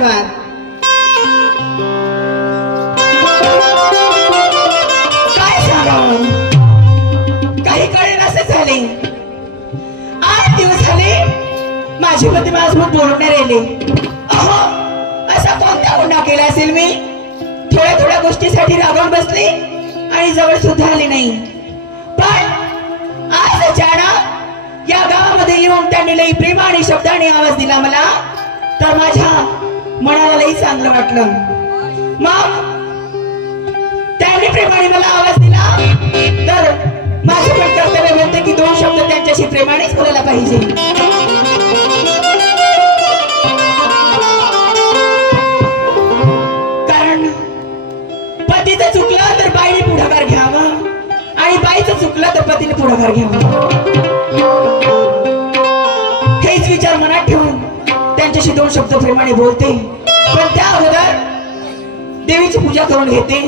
धन्यवाद। काय सांगावं, काही कळेनासे झाले। 8 दिवस झाले माझी पती माझ्यासोबत बोलून नाही राहिले। अहो, असा कोणता गुन्हा केला असेल मी? थोड्या थोड्या गोष्टीसाठी रागावून बसली आणि जवळ सुद्धा आली नाही। पण आज अचानक या गावामध्ये येऊन त्यांनी लई प्रेम आणि शब्दाने आवाज दिला मला, तर माझ्या मनाला लई चांगलं वाटलं। मग त्यांनी प्रेमाने मला आवाज दिला तर माझे पण कर्तव्य बनते की 2 शब्द त्यांच्याशी प्रेमानेच बोलायला पाहिजे। कारण पतीचं चुकलं तर बाईने पुढाकार घ्यावा आणि बाईचं चुकलं तर पतीने पुढाकार घ्यावा, हेच विचार मनात ठेवून त्यांच्याशी 2 शब्द प्रेमाने बोलते। पण त्या अगोदर देवीची पूजा करून घेते,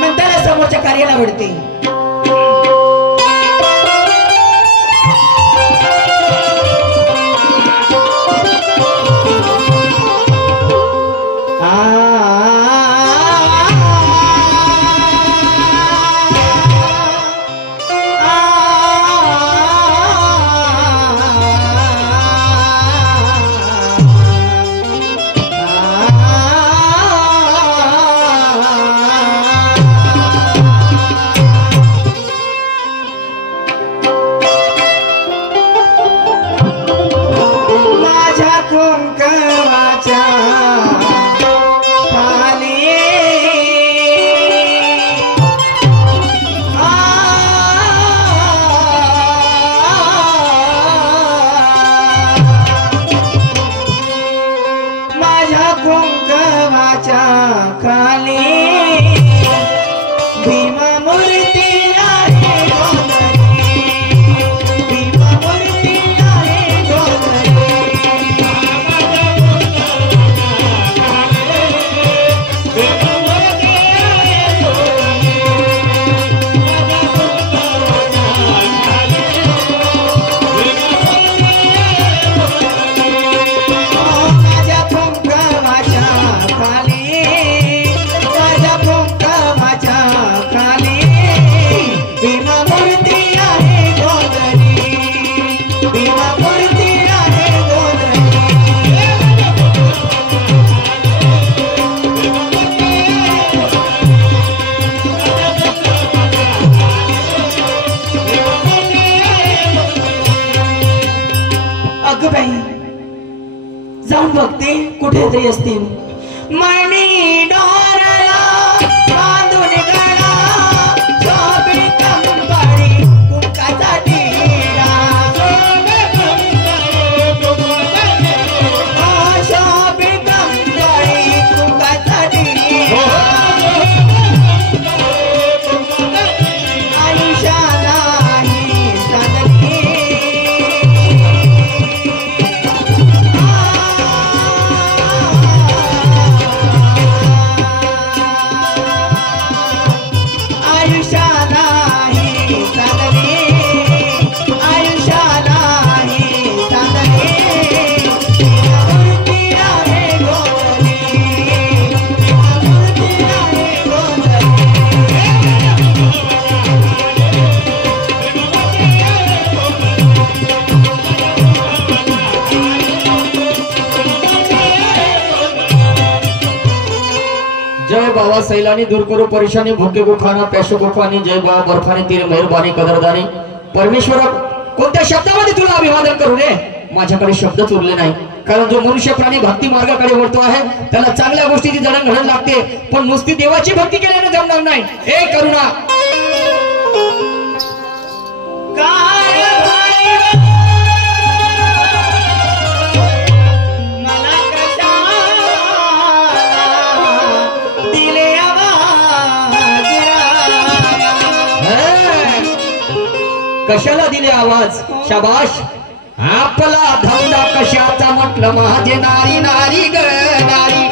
नंतर समोरच्या कार्याला वळते। जाऊन बघते कुठेतरी असतील। मणी डोरला बांधून गळा, शोभे कंबाळी कुंकाचा टिळा, शोभे कंबाळी कुंकाचा टिळा, आयुष्याला ही साधली बाबा सैलानी दूर करो परेशानी, भूखे को खाना प्यासों को पानी। जय बाबा बर्फानी तेरी मेहरबानी कदरदानी। परमेश्वर कोणत्या शब्दामध्ये तुला अभिवादन करू रे? माझ्याकडे शब्दच उरले नाही, कारण जो मनुष्य प्राणी भक्ती मार्गाकडे वळतो आहे त्याला चांगल्या गोष्टीची जडणघडण लागते, पण नुसती देवाची भक्ती केल्याने जमणार नाही। हे करुणा कशाला दिले आवाज? शाबाश। आपला धंदा कशाचा म्हटलं माझे नारी नारी ग नारी,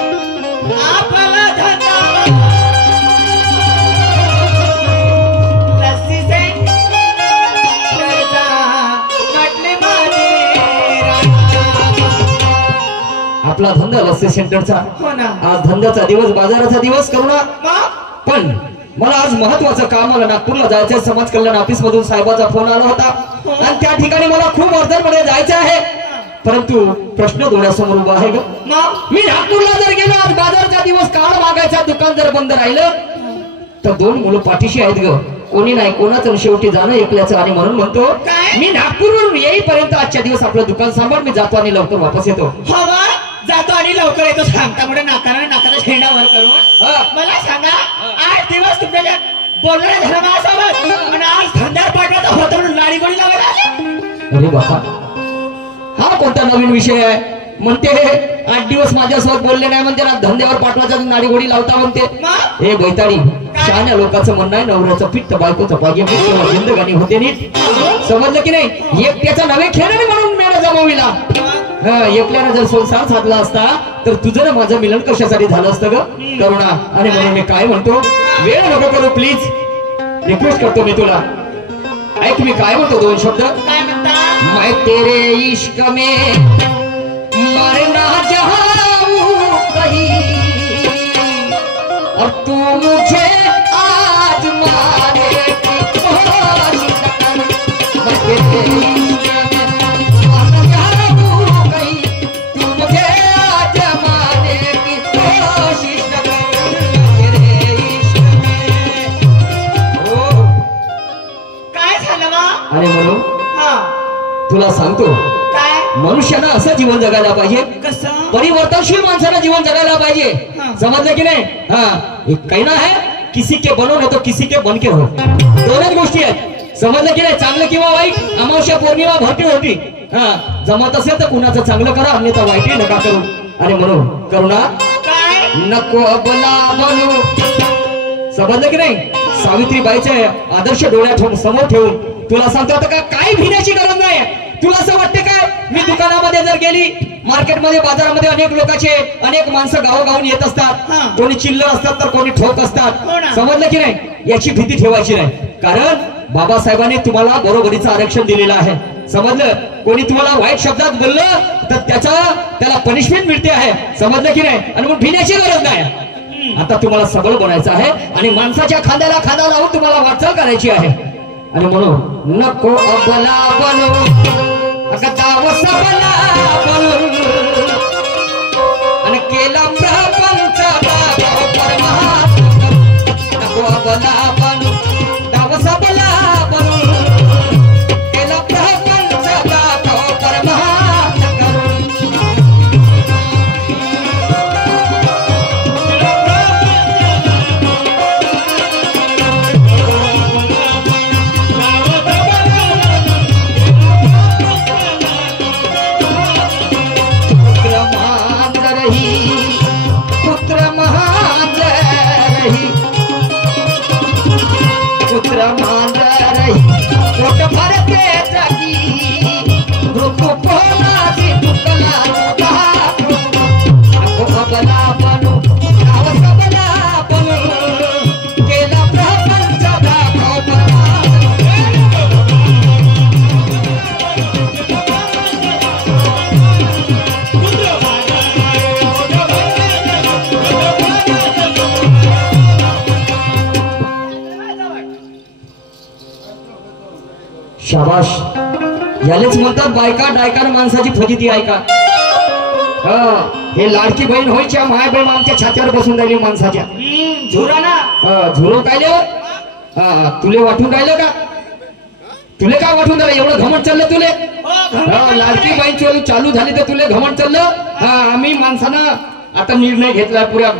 आपला धंदा लस्सी से म्हटले माझे। आपला धंदा लस्सी सेंटरचा हो ना आज धंद्याचा दिवस बाजाराचा दिवस करुणा मग पण मला आज महत्वाचं काम मला नागपूरला जायचं समाज कल्याण ऑफिस मधून साहेबाचा फोन आला होता आणि त्या ठिकाणी मला खूप अर्जंटमध्ये जायचं आहे परंतु प्रश्न डोळ्यासमोर उभा आहे ग मग मी नागपूरला जर गेलो आज बाजारचा दिवस काळ मागायचा दुकान जर बंद राहिलं तर दोन मुलं पाठीशी आहेत ग कोणी नाही कोणाचं शेवटी जाणं ऐकल्याचं आणि म्हणून म्हणतो काय? मी नागपूरवरून येईपर्यंत आजच्या दिवस आपलं दुकान सांभाळ मी जातो आणि लवकर वापस येतो हवा जातो आणि लवकर येतो सांगता पुढे नाकाचा झेंडा वर करून हा. मला सांगा 8 दिवस तुमच्या बोलणं झालं माझ्यासोबत आणि आज धंद्यावर पाठवायचा होतं म्हणून लाडी गोडी लावायला आले अरे बाबा हा कोणता नवीन विषय आहे म्हणते 8 दिवस माझ्यासोबत बोलले नाही म्हणते ना धंद्यावर पाठवायचा नाडी गोडी लावता म्हणते मग हे बैताडी शहाण्या लोकांचं म्हणणं आहे नवऱ्याचं पित्त बायकोचं पाहिजे जिंदगानी होते नीट समजलं की नाही एकट्याचा नवे खेळ म्हणून मेळा जमाविला एकल्यानं जर संसार साधला असता तर तुझं ना माझं मिलन कशासाठी झालं असतं ग करुणा आणि म्हणून मी काय म्हणतो वेळ नको करू प्लीज रिक्वेस्ट करतो मी तुला ऐक मी काय म्हणतो 2 शब्द काय म्हणता मैं तेरे इश्क में मरना चाहूं कहीं और तू मुझे आज मारे की कोशिश कर मैं तेरे इश्क में मरना चाहूं कहीं तू मुझे आज मारे की कोशिश कर तेरे इश्क में ओ काय झालं मग अरे म्हणून हा तुला सांगतो काय मनुष्यानं असं जीवन जगायला पाहिजे कसं परिवर्तनशील माणसानं जीवन जगायला पाहिजे हाँ। समजलं की नाही हा एक कहना है किसी के बनो नहीं तो किसी के बन के हो दोनच गोष्टी आहेत समजलं की नाही चांगलं किंवा वाईट अमावस्या पौर्णिमा भरती होती हा जमत असेल तर कुणाचं चांगलं करा अन्यथा वाईट नका करू आणि म्हणून करुणा काय नको अबला बनू समजलं की नाही सावित्रीबाईचे आदर्श डोळ्यात समोर ठेवून तुला सांगतो आता काय भिण्याची गरज नाही तुला असं वाटते काय मी दुकानामध्ये जर गेली मार्केटमध्ये बाजारामध्ये अनेक लोकांचे अनेक माणसं गावोगावून येत असतात हा. कोणी चिल्लर असतात तर कोणी ठोक हो असतात ना. समजलं की नाही याची भीती ठेवायची नाही कारण बाबासाहेबांनी तुम्हाला बरोबरीचं आरक्षण दिलेलं आहे समजलं कोणी तुम्हाला वाईट शब्दात बोललं तर त्याला पनिशमेंट मिळते आहे समजलं की नाही आणि मग भिण्याची गरज नाही आता तुम्हाला सबळ बनायचं आहे आणि माणसाच्या खांद्याला खांदा लावून तुम्हाला वाटचाल करायची आहे आणि म्हणून नको अबला बनू अगदाव सबला बनू आणि केला प्रपंच दाखव परमात्मा नको अबला बनू दाव सबला बनू केला प्रपंच दाखव परमात्मा करून पुत्र मांजरही पोट भरते जगी ऋतू कोणाची तुकला नको अबला बनू गाव सबला बनू केला प्रपंच दाखव शाबाश यालेच म्हणतात बायका डायकान माणसाची फजिती ऐका हे लाडकी बहीण होईच्या माय बहीण आमच्या छात्यावर बसून राहिली माणसाच्या झुरा ना झुरो कायले तुले वाटून राहिलं का तुले काय वाटून राहिलं एवढं घमंड चाललं तुले लाडकी बहीण चालू झाली तर तुले घमंड चाललं आम्ही माणसानं आता निर्णय घेतला पुऱ्या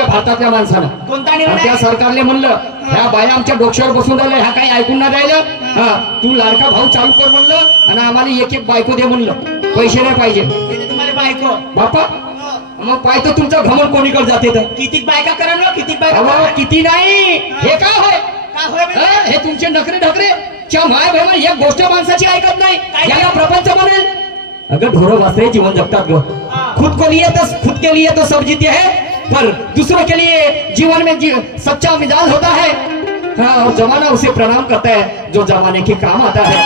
भारतातल्या माणसानं कोणता आणि निर्णय त्या सरकारने म्हणलं ह्या बाया आमच्या डोक्यावर बसून राहिल्या ह्या काही ऐकून नाही राहिलं तू लाडका भाऊ चालू कर म्हणलं आणि आम्हाला एक बायको दे म्हणलं पैसे नाही पाहिजे येते तुम्हाला बायको बापा मग पाहतो तुमचं घमंड कोणीकडे जाते तर किती बायका करा ना किती बायका अहो, करा? किती नाही हे काय होय काय होय बे? हे तुमचे नखरे ढकरे च्या माय भाई एक गोष्ट माणसाची ऐकत नाही काय? याला प्रपंच बनेल अगर ढोरं वासरे जीवन जगतात ग खुद के लिए तो सब जीते हैं पर दूसरों के लिए जीवन में सच्चा मिजाज होता है हाँ और जमाना उसे प्रणाम करता है जो जमाने के काम आता है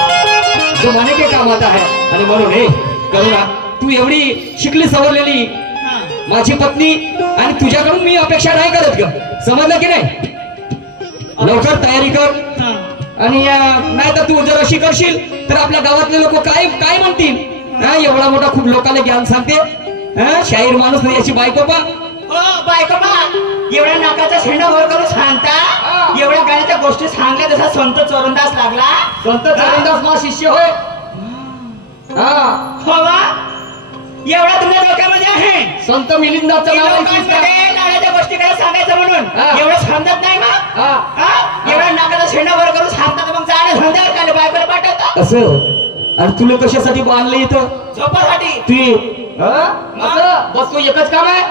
जमाने के काम आता है आणि म्हणून हे करुणा तू एवढी शिकली सवरलेली माझी पत्नी आणि तुझ्याकडून मी अपेक्षा नाही करत ग, समजलं की नाही? लवकर तयारी कर. आणि नाही तर तू जर अशी करशील तर आपल्या गावातले लोक काय काय म्हणतील? एवढा मोठा खूप लोकांना ज्ञान सांगते, शाहीर माणूस नाही याची बायको पा. हो बायको पा, एवढ्या नाकाचा शेंडा वर करून सांगता, एवढ्या गाण्याच्या गोष्टी सांगल्या तसा संत चोरंदास लागला. संत चरणदास मा शिष्य होय. हो वा, एवढा तुमच्या डोक्यामध्ये आहे. संत मिलिंदाचं नाव ऐकलीस का? गाण्याच्या गोष्टी काय सांगायचं म्हणून एवढं समजत नाही का? एवढ्या नाकाचा शेंडा वर करून सांगतात, मग जाण्या संध्यावर काय बायकोला पाठवतात असं. आणि तुला कशासाठी बांधलं इथं? झोपासाठी. तू असं बस, तो एकच काम आहे.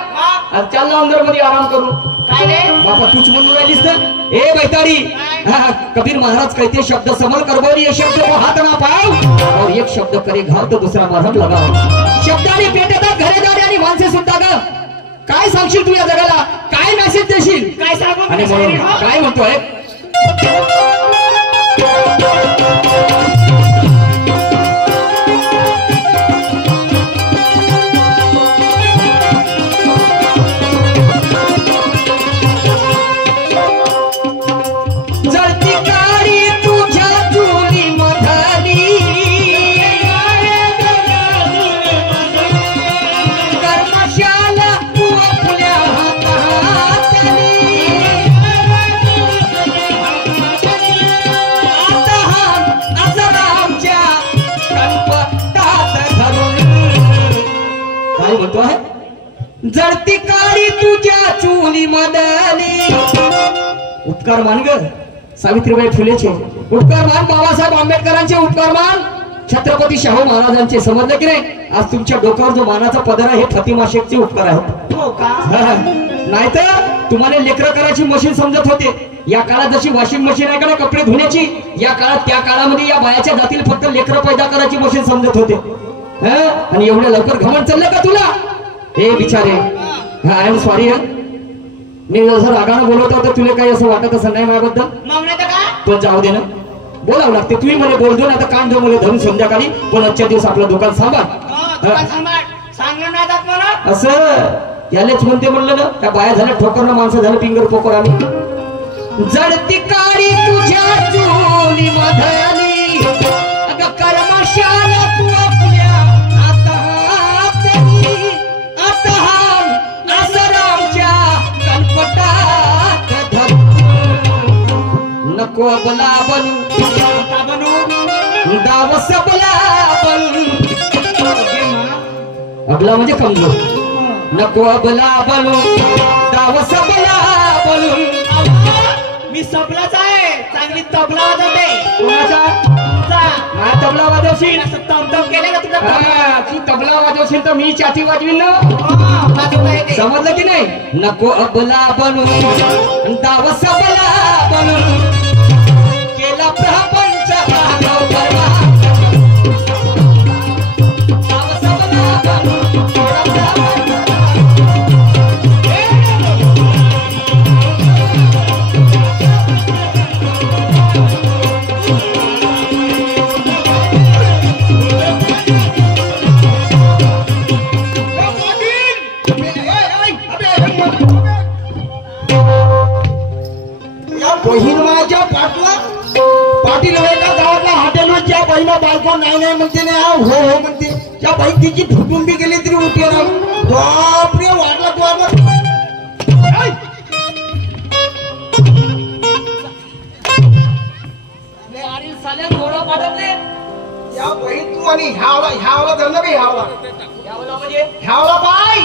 चाल ना अंदर मध्ये आराम करू. काय रे बापा तूच म्हणून राहिलीस ना. ए बैताडी, कबीर महाराज कहते शब्द समल करबोरी, ये शब्द को हाथ ना पाव और एक शब्द करे घाव तो दुसरा मरहम लगाव. शब्दाने पेटतात घरेदारी आणि माणसे सुद्धा ग. काय सांगशील तू या जगाला? काय मेसेज देशील? काय सांगू? आणि म्हणून काय म्हणतोय? जळती काळी तुझ्या चुली मदली. उपकार मान ग सावित्रीबाई फुलेचे उपकार मान, बाबासाहेब आंबेडकरांचे उपकार मान, छत्रपती शाहू महाराजांचे. समजलं की नाही? आज तुमच्या डोक्यावर जो मानाचा पदर आहे हे फतिमा शेखचे उपकार आहेत. हो का? नाहीतर तुम्हाला लेकरं करायची मशीन समजत होते. या काळात जशी वॉशिंग मशीन आहे का कपडे धुण्याची, या काळात त्या काळामध्ये या बायाच्या जातील फक्त लेकरं पैदा करायची मशीन समजत होते. आणि एवढ्या लवकर घमंड चाललं का तुला? हे बिचारे, आय एम सॉरी. मी जसं रागानं बोलवत होतं तुला काही असं वाटत असं नाही माझ्याबद्दल? मग नाही तर का? पण जाऊ दे ना, बोलावं लागते. तुम्ही मला बोलतो ना, आता कान देऊ मला धरून संध्याकाळी. पण आजच्या दिवस आपलं दुकान सांभाळ. सांगलं नाही जात मला असं यालेच म्हणते म्हणलं ना. त्या बाया झाल्या ठोकर ना, माणसं झालं पिंगर पोकर. आम्ही जडती काळी तुझ्या चोली मधली, अगं कर्मशाला तू आपल्या नको अबला बनू, दाव सबला बनू. अबला म्हणजे कमजोर. नको अबला बनू, दाव सबला बनू. मी सबलाच आहे, चांगली तबला वाजवते. कोणाचा? माझा तबला वाजवशील? तम केलं का तुझा? तू तबला वाजवशील तर मी चाटी वाजवीन ना. समजलं की नाही? नको अबला बनू, दाव सबला बनू. केला प्रपंच भागव परवा, दाव सबला बनू. बहीण माझ्या पाटील एका गावातल्या हॉटेलवर ज्या बहिणा बायको नाही नाही म्हणते ना, हो हो म्हणते. त्या बाई तिची फुटून बी गेली तरी उठे ना. बापरे, वाटला तू आपण या बहीण तू आणि ह्यावला धरलं बी ह्यावला बाई.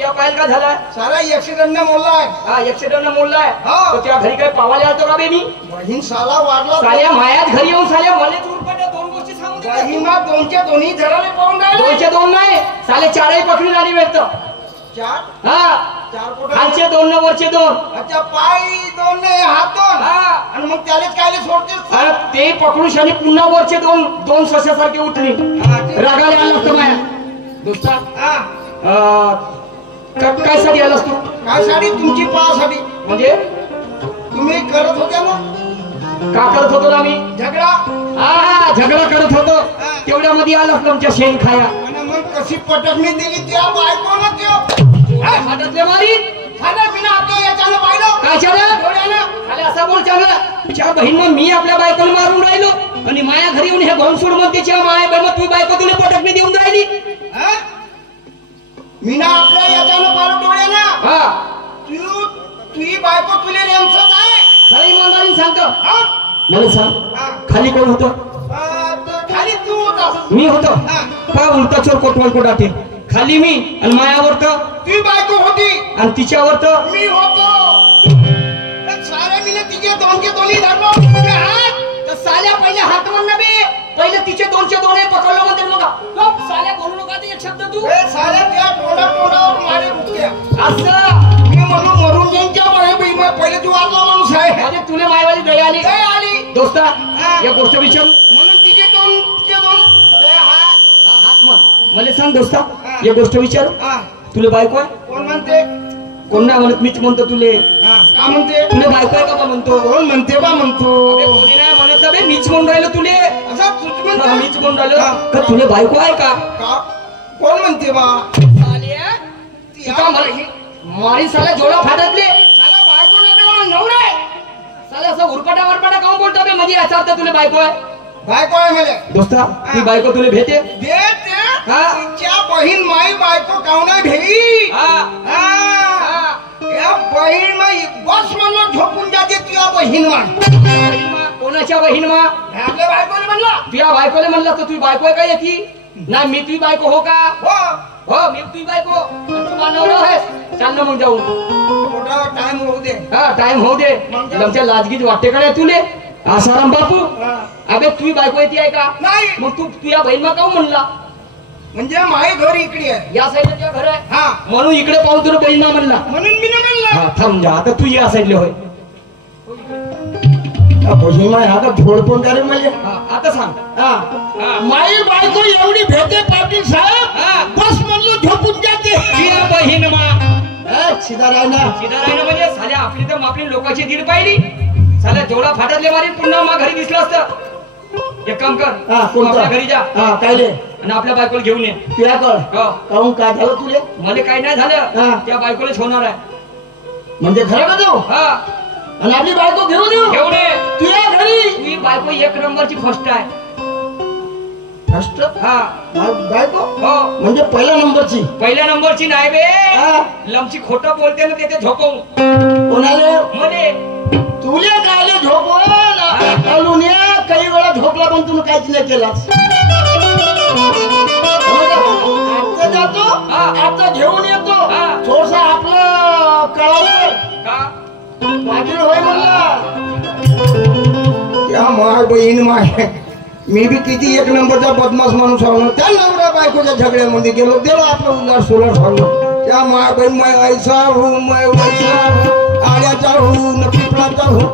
या पायल का झाला? सारा ऍक्सिडेंट ने मोडलाय. हा ऍक्सिडेंट मोडलाय. हो. त्या घरी काय पावायला आलतो का बे मी? बहीण साला वाढला. साल्या मायात घरी येऊन साल्या मला चुरपट्या दोन गोष्टी सांगून दिल्या. बहिणा दोनच्या दोन्ही जराले पाहून राहिले. दोनच्या दोन नाही, साले चारही पकडून आली वेळत. चार हा, पोटं. खालचे दोन न वरचे दोन. अच्छा, पाय दोन ने हात दोन. हा, आणि मग त्यालाच कायले सोडतेस? आणि ते पकडून शाली पुन्हा वरचे दोन दोन सश्यासारखे उठली. रागाले आला असतं माया दुसरा. काय साठी आलास तू? काय साठी? तुमची पायासाठी. म्हणजे तुम्ही करत होत्या ना? का करत होतो ना आम्ही? झगडा. हा, झगडा करत होतो. तेवढ्यामध्ये आलास तुमच्या शेण खाया. आणि मग कशी पटकणी दिली त्या बायकोनं त्यो? हातातले मारी खाना पिना आपल्या याच्यानं पाहिलं काय झालं डोळ्यानं खाली असा बोल चालला च्या बहीण मग मी आपल्या बायकोला मारून राहिलो आणि माया घरी येऊन हे घोंसोड म्हणतेच्या माया बाई मग तू बायको तुला पटकने देऊन राहिली हा? मीना आपल्या याच्यानं पाहिलं डोळ्यानं हा तुझी बायको तुले रेमसत आहे खरं इमानदारीने सांगतो हा? मला सांग हा. खाली कोण होतं तर खाली तू होतास मी होतो हा. का उलटा चोर कोटवल कोटाटे खाली मी आणि मायावर तर तुझी बायको होती आणि तिच्यावर तर मी होतो तर सारे मीने तिचे दोनचे दोन्ही धरलो तुझे हात तर साल्या पहिले हात म्हणणं बे पहिले तिचे दोनचे दोन पकडलं म्हणते मग लोक साल्या बोलू नका ते एक शब्द तू ए सारे त्या तोंडावर मारे बुटक्या असं मी म्हणून मरून जाईनच्या पहिले तू वाजला माणूस आहे म्हणजे तुला मायवाली दया आली ए, आली दोस्ता हा. या गोष्ट विचारू म्हणून तिचे दोनचे दोन ते हात हा, हात मग मला सांग दोस्ता हा. या गोष्ट विचारू हा तुला बायको आहे कोण म्हणते कोण नाही म्हणत मीच म्हणतो तुले हा का म्हणते तुला बायको आहे का बा म्हणतो कोण म्हणते बा म्हणतो अबे, कोणी नाही म्हणत बे मीच म्हणून राहिलो तुले असं तूच हा, म्हणते मीच म्हणून राहिलो हा. का तुला बायको आहे का का कोण म्हणते बा साल्या ती का मारी साला जोडा फाटतले साला बायको नाही तर मग नवरा आहे. साला असं उरपाटा वरपाटा काऊन बोलतो बे म्हणजे याचा अर्थ तुला बायको आहे बायको आहे मला दोस्ता ती बायको तुला भेटे दे ते हा. तिच्या बहीण माई बायको काऊ नाही भेई हा हा. या बहीण माई बस म्हणून झोपून जाते तुझ्या बहीण मा बहीण मा, कोणाच्या बहीण मा आपल्या बायकोने म्हणला तुझ्या बायकोले म्हणलं तर तुझी बायको आहे का येती ना मी तुझी बायको हो का हो हो मी तुझी बायको आणि तू मानवलं आहेस चाल ना मग जाऊ थोडा टाइम होऊ दे हा टाइम होऊ दे आमच्या लाजगीच वाटते का नाही तुले आसाराम बापू हा. अबे तुझी बायको येते आहे का नाही मग तू तुझ्या बहीण मा काऊन म्हणला म्हणजे माई घर इकडे आहे या साईडला तुझ्या घर आहे हा म्हणून इकडे पाहून तुला बहीण मा म्हणला म्हणून मी नाही म्हणला हा थांब जा आता तू या साईडले होय बहीण माई आता झोडपून करे म्हणजे हा, आता सांग हा हा. माई बायको एवढी भेटे पाटील साहेब हा. बस म्हणलं झोपून जाते तुझ्या बहीण मा सीधा राहिना सीधा राहिलं म्हणजे साल्या आपली तर आपली लोकांची दीड पाहिली साल्या जेवढा फाटतले मारी पुन्हा मा घरी दिसलं असतं एक काम कर हा तू कोणता आपल्या घरी जा हा काय रे आणि आपल्या बायकोला घेऊन ये तुला कळ हो. काहून काय झालं तुले मला काही नाही झालं हा. त्या बायकोलाच होणार आहे म्हणजे खरं का देऊ हा आणि आपली बायको घेऊन येऊ घेऊन ये तुझ्या घरी तुझी बायको एक नंबरची फर्स्ट आहे फर्स्ट हा बायको हो म्हणजे पहिल्या नंबरची पहिल्या नंबरची नाही बे हा. लमची खोटं बोलते ना ते झोपवून कोणाले मध्ये तुले कायले झोपवून ये काही वेळा झोपला पण तुम्ही काहीच नाही केलास आता जातो हा. आता घेऊन येतो हा. थोडस आपलं कळावं का पाटील होय म्हणला त्या माय बहीण माय मी बी किती एक नंबरचा बदमाश माणूस आहो ना त्या नवऱ्या बायकोच्या झगड्यामध्ये गेलो दिलो आपलं उल्हास सोलास सांगलो त्या माय बहीण माय ऐसा हो माय वैसा हो आड्याचा हो न पिपळाचा हो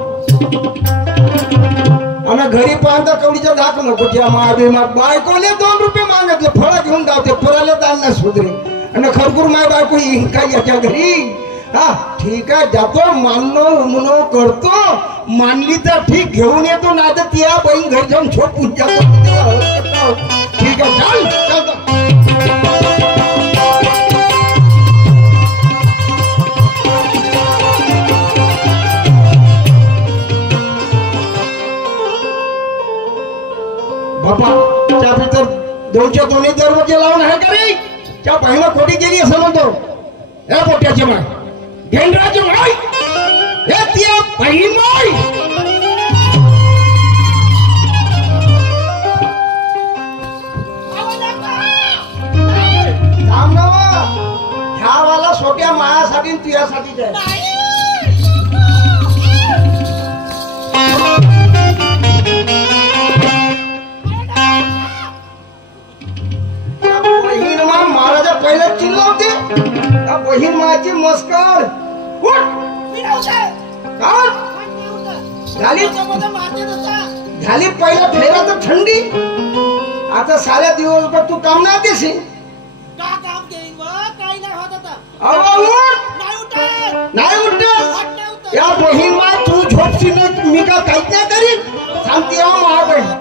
आणि घरी पाहता कवडीचा धाक नको त्या माय बहीण माय बायकोने 2 रुपये मागितले फळं घेऊन जाते पुराले दान नाही सुधरे आणि खरपूर माय बायको येईन काय याच्या घरी हा ठीक आहे जातो मानलो म्हणून करतो मानली तर ठीक घेऊन येतो नाही तर त्या बहीण घरी जाऊन झोपून जातो ठीक आहे चाल चालतो बाबा त्या भीतर 2च्या दोन्ही दरवाजे लावून आहे का रे त्या बहिणा खोटी गेली असं म्हणतो हे पोट्याची माय धेनराची माय हे त्या बहीण माय थांब ना बा. ह्या वाला छोट्या मायासाठी आणि तुझ्यासाठीच आहे बहीण मा महाराजा पहिला चिल्ला होते त्या बहीण माची मस्कर झाली पहिला फेरा तर थंडी आता साऱ्या दिवसभर तू काम नाही देशील नाही उठत या बहीण मा तू झोपशील मी का काहीच नाही करीन सांगते महाबहीण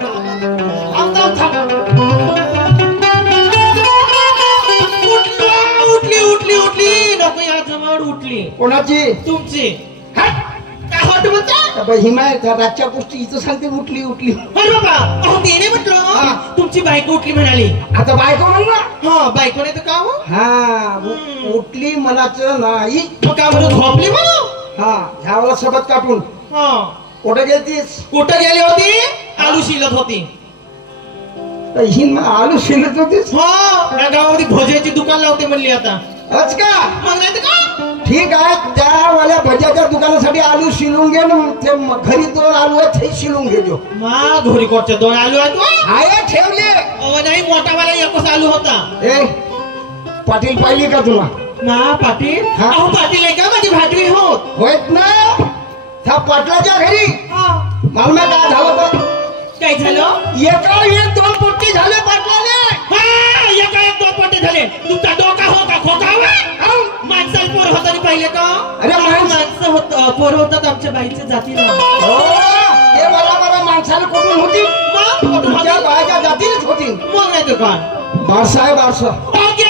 उठली उठली उठली नको कोणाची तुमची हट! काय होतं म्हणता बाई हिमाय रातच्या गोष्टी इथं सांगते उठली उठली अरे बाबा अहो ते नाही म्हटलं हा. तुमची बायको उठली म्हणाली आता बायको म्हण ना हा बायको नाही तर का हो हा उठली मनाचं नाही मग काय म्हणून झोपली मग हा ह्यावेळेला सोबत काटून हा कुठे गेलतीस कुठं गेली होती आलू शिलत होती हिन आलू शिलत होतीस हा या गावामध्ये भोज्याची दुकान लावते म्हणली आता आज का मग नाही तर का ठीक आहे त्यावाल्या भज्याच्या दुकानासाठी आलू शिलून घे ना ते घरी 2 आलू आहेत ते शिलून घेतो मा घोरी कोटचे 2 आलू आहेत वा? आहे ठेवले अहो नाही मोठावाला एकच आलू होता ए पाटील पाहिली का तुला मा पाटील हा? अहो पाटील आहे का माझी भाटवी होत होत ना त्या पाटलाच्या घरी हा. मालम्या काय झालं तर काय झालं एका वेळेस 2 पोट्टी झाले पाटलाने हा एका एक 2 पोटे झाले तुमचा डोका हो का खोका हो माणसाला पोर होतानी पाहिले का अरे माणसं होत पोर होतात आमच्या बाईच्या जातीला हो ते बरोबर माणसाला कुठून होती मग कुठून तुमच्या होती? बायच्या जातीच होती मग नाही तर काय बारसा आहे बारसा ओके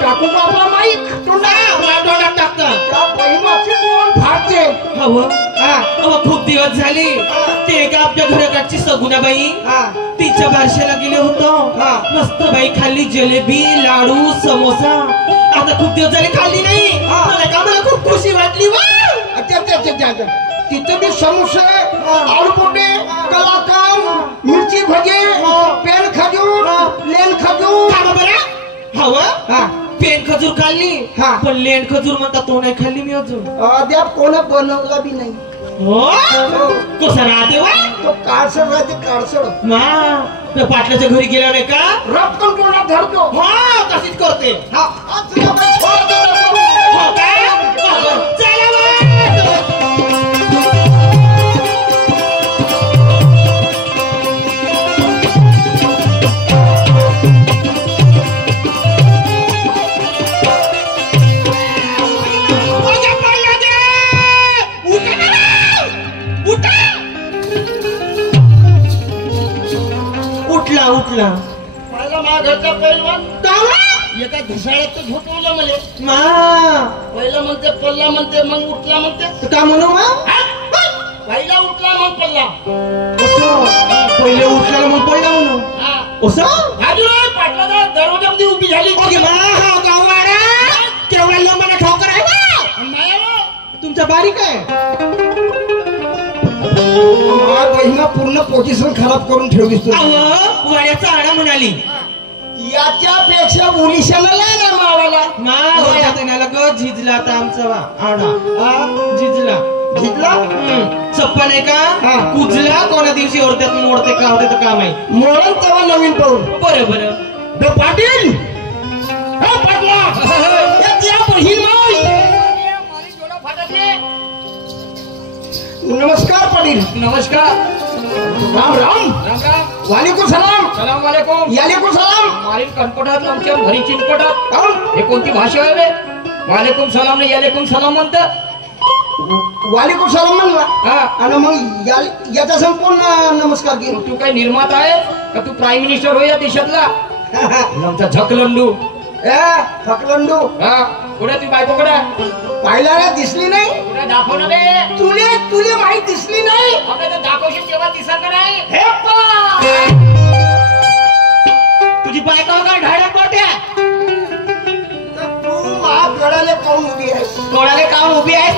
टाकू का आपला माईक तोंडात टाकता त्या बहिणाची कोण फाडते हवं हा अहो खूप दिवस झाले ते का आपल्या घराकडची सगुणाबाई हा तिच्या बारशाला गेले होतो हा. मस्त बाई खाल्ली जलेबी लाडू समोसा आता खूप दिवस झाले खाल्ली नाही हा. मला खूप खुशी वाटली वा तिथे बी समोसे आलू पोटे कलाकंद मिरची भजी पेन खजूर लेन खजूर खा बरं हवं हा पेन खजूर खाल्ली हा. पण लेन खजूर म्हणता तो नाही खाल्ली मी अजून अद्याप कोण बनवला बी नाही हो कसा राहते वा तो काळसर राहते काळसर मा त्या पाटलाच्या घरी गेला नाही का रक्कम कोणा धरतो हा तशीच करते हा आज तुला बाई छोड दे रक्कम. हो काय चला वा. उठला उठला पहिला मा घरचा पहिलवान एका घुसाळ्यात झोपवलं मला मा पहिला म्हणते पल्ला म्हणते मग उठला म्हणते का म्हणू मा पहिला उठला मग पल्ला असं पहिले उठला मग पहिला म्हणू हा असं पाटला दरवाजामध्ये उभी झाली ओके मा हा गाववाडा केवढा लोंबाना ठोकर आहे वा माया तुमचा बारीक आहे बहिणा पूर्ण पोझिशन खराब करून ठेवलीस तू अहो वाड्याचा आडा म्हणाली याच्यापेक्षा उलिशाला नाही मावाला मा वाड्यात येण्याला ग झिजला आता आमचा आडा झिजला घेतला चप्पा नाही का हा. कुजला कोणा दिवशी ओरत्यात मोडते का होते तर काम आहे मोळन तेव्हा नवीन पाहून बरं बरं पाटील हा पाटला या बहीण माई नमस्कार पाटील नमस्कार राम राम राम राम वालेकुम सलाम सलाम वालेकुम यालेकुम सलाम मारील कणपटात आमच्या घरी चिनपटात काहून? हे कोणती भाषा आहे रे वालेकुम सलाम नाही यालेकुम सलाम म्हणतात वालेकुम सलाम म्हणला हा आणि मग याचा संपूर्ण नमस्कार केला तू काही निर्माता आहे का तू प्राईम मिनिस्टर हो या देशातला आमचा झकलंडू फकलंडू हा कुठे ती बायको कुठे पाहिला रे दिसली नाही कुठे दाखव ना रे तुले माहित दिसली नाही आपल्या तर दाखवशील तेव्हा दिसत नाही हे पा तुझी बायका काय ढाळ्यात मोठ्या तू हा गडाले पाहून उभी आहेस कोणाला काम उभी आहे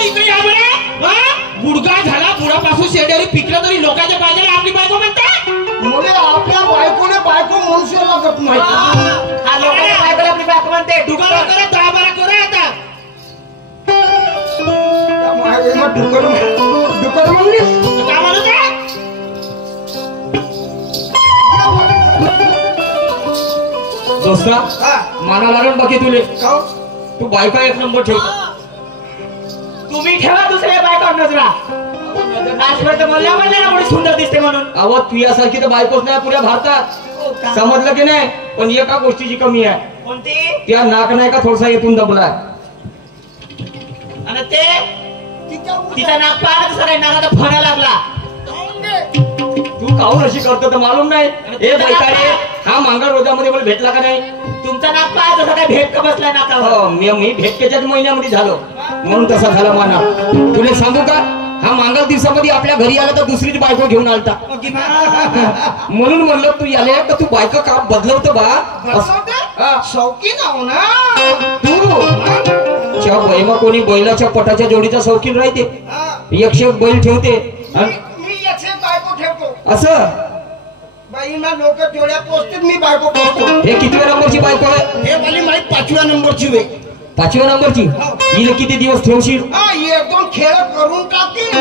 इकडे या बरं गुडगा झाला बुडापासून शेड्यारी पिकलं तरी लोकांच्या बाजूला आपली बायको म्हणते मुले आपल्या बायकोने बायको मनुष्याला गप माहिती हा लोकांच्या बायकोला आपली बायको म्हणते डुगाला करा 10-12 करा आता डुकर म्हणलीस काय म्हणत आहे दोस्ता माना लागून बघे तुले का तू बायका एक नंबर ठेव तुम्ही ठेवा दुसऱ्या बायकोवर नजरा आजपर्यंत मला म्हणलं ना एवढी सुंदर दिसते म्हणून अहो तुझ्यासारखी तर बायकोच नाही पुऱ्या भारतात समजलं की नाही पण एका गोष्टीची कमी आहे कोणती त्या नाक नाही का थोडसा येतून दबलाय आणि ते तिचा नाक पाहत सगळ्या नाकाचा फणा लागला तू काहून अशी करतो तर मालूम नाही. हे बैताडे हा मांगळ रोजामध्ये मला भेटला का नाही. तुमचा नाक पाय जसा काय भेट का बसलाय नाकावर. हो, मी भेटकेच्याच महिन्यामध्ये झालो म्हणून तसा झाला माना. तुला सांगू का हा मांगल दिवसामध्ये आपल्या घरी आला तर दुसरीच बायको घेऊन आलता. म्हणून म्हणलं तू याले का तू बायको का बदलवतो बा. हा. शौकीन आहो ना तू च्या बैमा कोणी बैलाच्या पटाच्या जोडीचा शौकीन राहते. हा. 101 बैल ठेवते. हा? मी याचे बायको ठेवतो. असं बाई ना लोक जोड्या पोचतील मी बायको पोचतो. हे कितव्या नंबरची बायको आहे. हे वाली माहित 5व्या नंबरची वे. 5व्या नंबरची. हिला किती दिवस ठेवशील. हा एक दोन खेळ करून टाकीन.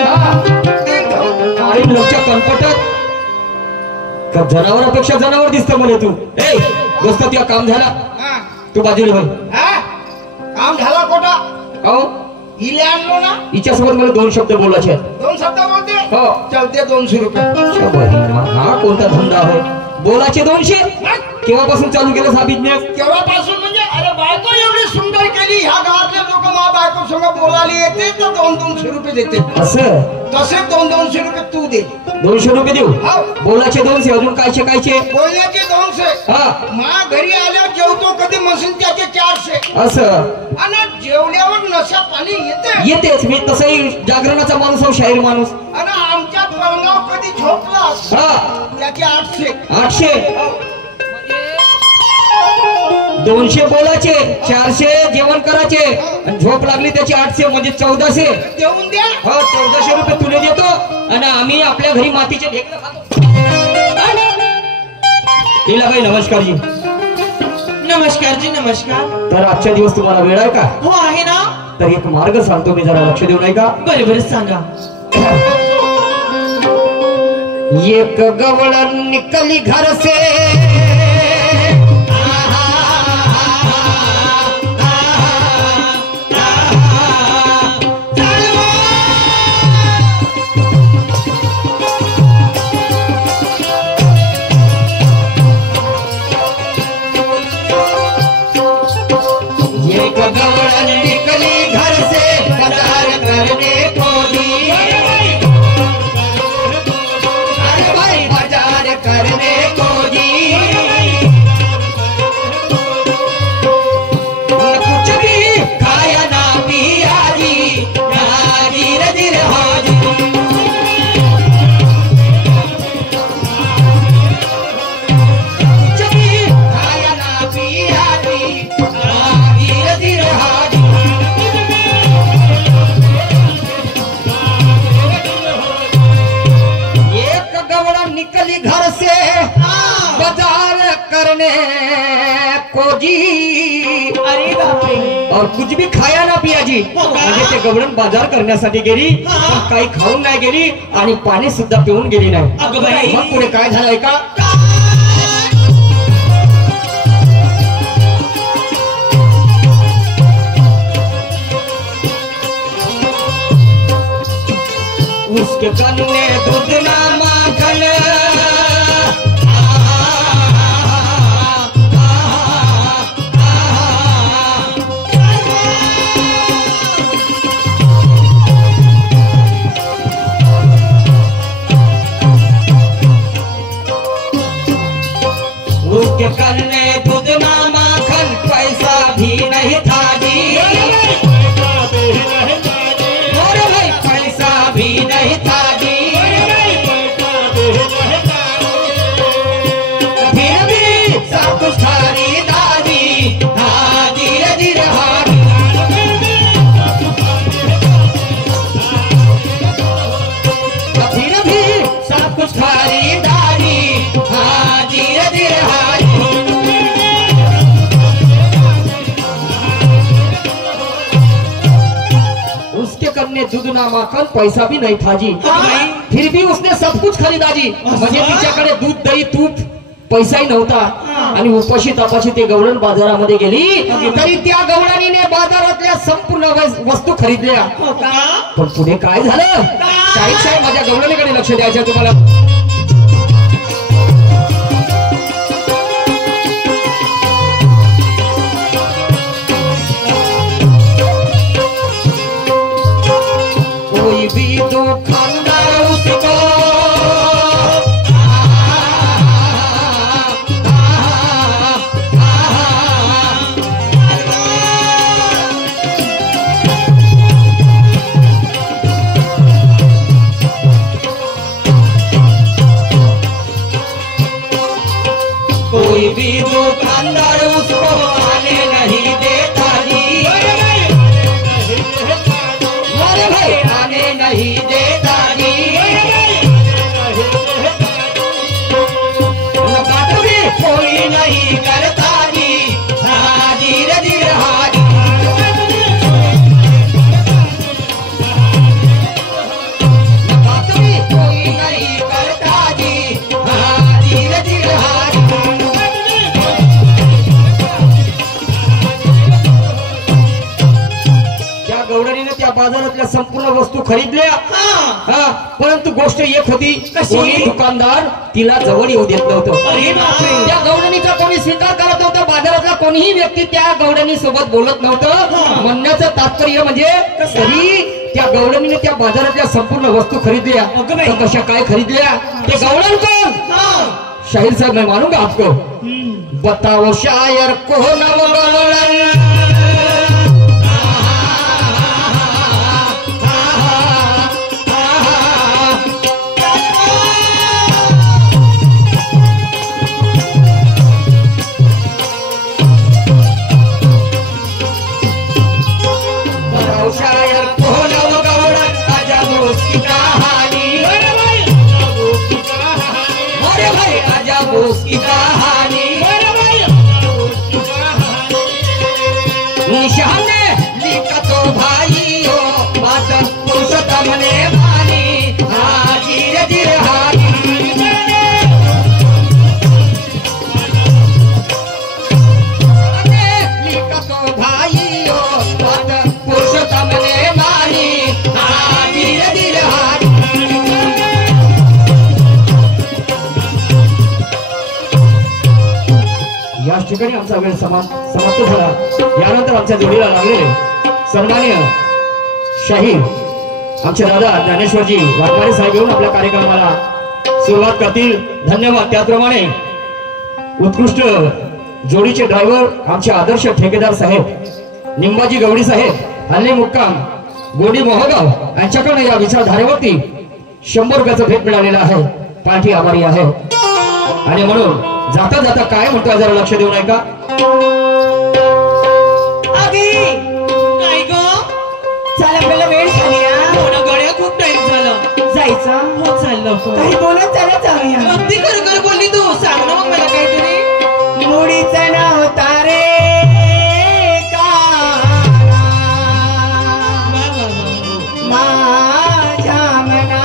अरे लवच्या कनपटत का जनावरापेक्षा जनावर दिसत मला तू. ए दोस्त तुझा काम झाला हा. तू बाजूला होय. हा? काम झाला कोटा हो हिले आणलो ना. हिच्यासोबत मला 2 शब्द बोलायचे आहेत. 2 शब्द बोलते. हो चलते 200 रुपये. हा कोणता धंदा आहे बोलाचे 200. केव्हापासून चालू केलं हा बिझनेस. केव्हापासून म्हणजे अरे बायको एवढी सुंदर केली ह्या गावातले लोक मा बायको संग बोलायला येते तर 200 रुपये देते. असं तसे 200 रुपये तू दे. 200 रुपये देऊ. हो. बोलाचे 200 अजून कायचे कायचे. बोलण्याचे 200. हा मा घरी आल्यावर जेवतो कधी मशीन त्याचे 400. असं आणि जेवल्यावर नशा पाणी येते. येतेच मी तसंही जागरणाचा माणूस आहो शाहीर माणूस. आणि आमच्या पलंगाव कधी झोपलास हा त्याचे 800. 800 200 बोलाचे 400 जेवण करायचे आणि झोप लागली त्याची 800 म्हणजे 1400. देऊन द्या. हो 1400 रुपये तुले देतो आणि आम्ही आपल्या घरी मातीचे ढेकळं खातो. हिला बाई नमस्कार जी. नमस्कार जी नमस्कार. तर आजच्या दिवस तुम्हाला वेळ आहे का. हो आहे ना. तर एक मार्ग सांगतो मी जरा लक्ष देऊ नाही का. बरे बरे सांगा. एक गवळण निकली घर से एक गवळण निकली घर से बाजार करने को दी. अरे भाई बाजार करने को दी. कुछ भी खाया ना पिया जी धीरे धीरे हो जी. कुछ भी खाया ना पिया जी धीरे धीरे हो जी. एक गवड़ा निकली घर से बाजार करने को जी. अरे बापरे. और कुछ भी खाया ना पिया जी. म्हणजे ते गवळण बाजार करण्यासाठी गेली पण काही खाऊन नाही गेली आणि पाणी सुद्धा पिऊन गेली नाही. अगं बाई. मग पुढे काय झालंय का. उसके कन में दूध ना माखन उसके कन में दूध ना माखन पैसा भी नहीं था जी. अरे भाई पैसा भी नहीं था जी. फिर भी सब कुछ खरीदारी हाँ धीरे धीरे हाँ. फिर भी सब कुछ खरीदारी हाँ धीरे धीरे हाँ. उसके कन्ने दूध ना माखन पैसा भी नहीं था जी. फिर भी उसने सब कुछ खरीदा जी. म्हणजे तिच्याकडे दूध दही तूप पैसाही नव्हता आणि उपाशी तापाशी ते गवळण बाजारामध्ये गेली तरी त्या गवळणीने बाजारातल्या संपूर्ण वस्तू खरीदल्या. पण पुढे काय झालं. शाहीर साहेब माझ्या गवळणीकडे लक्ष द्यायचं तुम्हाला. कोई भी दुकानदार उसको कोई भी दुकानदार उसको आने नहीं देता जी। अरे भाई आने नहीं देता जी। बात भी कोई नहीं करता जी। हाजिर जी हाजिर। बात भी कोई नहीं करता जी। हाजिर जी हाजिर। त्या गौडणीने त्या बाजारातल्या संपूर्ण वस्तू खरीदल्या हा, परंतु गोष्ट एक होती, कोणी दुकानदार तिला जवळ येऊ देत नव्हतं। अरे बापरे. त्या गौडणीचा कोणी स्वीकार करत नव्हता, बाजारातला कोणीही व्यक्ती त्या गौडणी सोबत बोलत नव्हतं। म्हणण्याचं तात्पर्य म्हणजे तरी त्या गौडणीने त्या बाजारातल्या संपूर्ण वस्तू खरीदल्या। अगं बाई. तर कशा काय खरीदल्या ते गौडण कोण? शाहीर साहब मैं मानूंगा आपको। बताओ शायर कौन वो गौड़न? बताओ शायर कौन वो गौड़न? अजब उसकी कहानी। अरे भाई अजब उसकी कहानी। निशान ने लिखा तो भाई हो बात पुरुषोत्तम ने मानी। हाजिर जिर हाजिर। लिखा तो भाई हो बात पुरुषोत्तम ने मानी। हाजिर जिर हाजिर। याच ठिकाणी आमचा वेळ समाप्त झाला। यानंतर आमच्या जोडीला लागलेले सन्माननीय शाहीर आमचे दादा ज्ञानेश्वरजी वाघमारे साहेब येऊन आपल्या कार्यक्रमाला सुरुवात करतील। धन्यवाद। त्याचप्रमाणे उत्कृष्ट जोडीचे ड्रायव्हर आमचे आदर्श ठेकेदार साहेब निंबाजी गवडी साहेब हल्ली मुक्काम गोडी मोहगाव यांच्याकडे या विचारधारेवरती 100 रुपयाचं भेट मिळालेलं आहे। पाठी आभारी आहे। आणि म्हणून जाता जाता काय म्हणतो जरा लक्ष देऊ नये का? आगी काय ग? चला आपल्याला वेळ झाली हो ना गड्या, खूप टाइम झाला जायचं. हो चाललं काही बोलत चला जाऊया. अगदी खरं बोलली तू. सांग ना मग मला काहीतरी. मुडीचं नाव तारे माझ्या मना.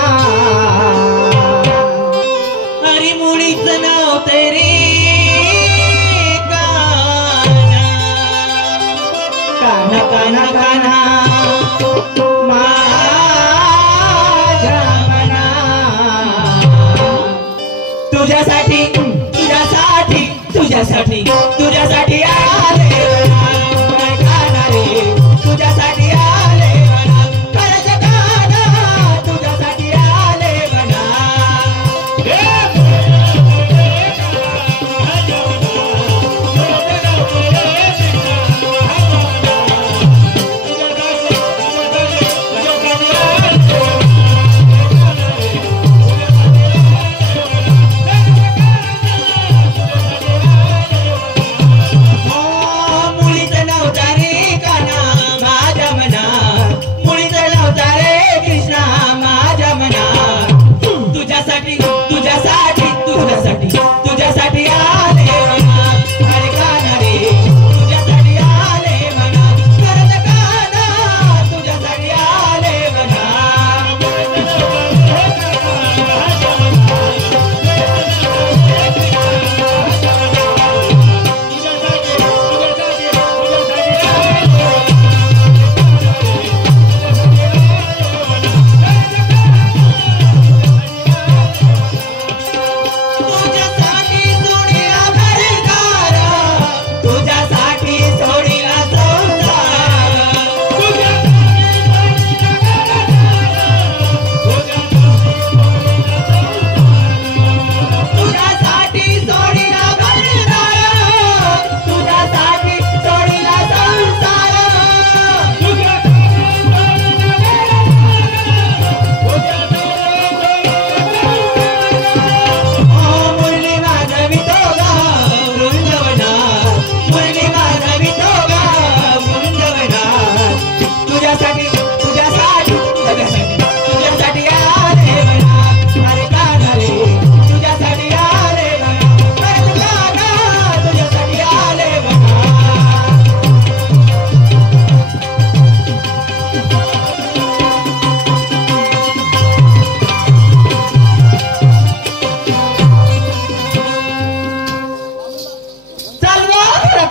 अरे मुडीचं नाव तेरे काना काना काना माझ्या मना. तुझ्यासाठी तुझ्यासाठी तुझ्यासाठी तुझ्यासाठी आले काय काना रे. तुझ्यासाठी आले म्हणा खरंच काना. तुझ्यासाठी आले म्हणा.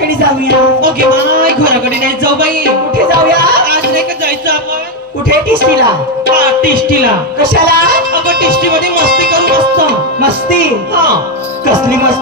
घराकडे जाऊया. ओके बाय घराकडे नाही जाऊ बाई. कुठे जाऊया? आज नाही का जायचं आपण कुठे? टिस्टीला. टिस्टीला. कशाला? अगं टिस्टी मध्ये मस्ती करू मस्त. मस्ती? हा कसली मस्ती?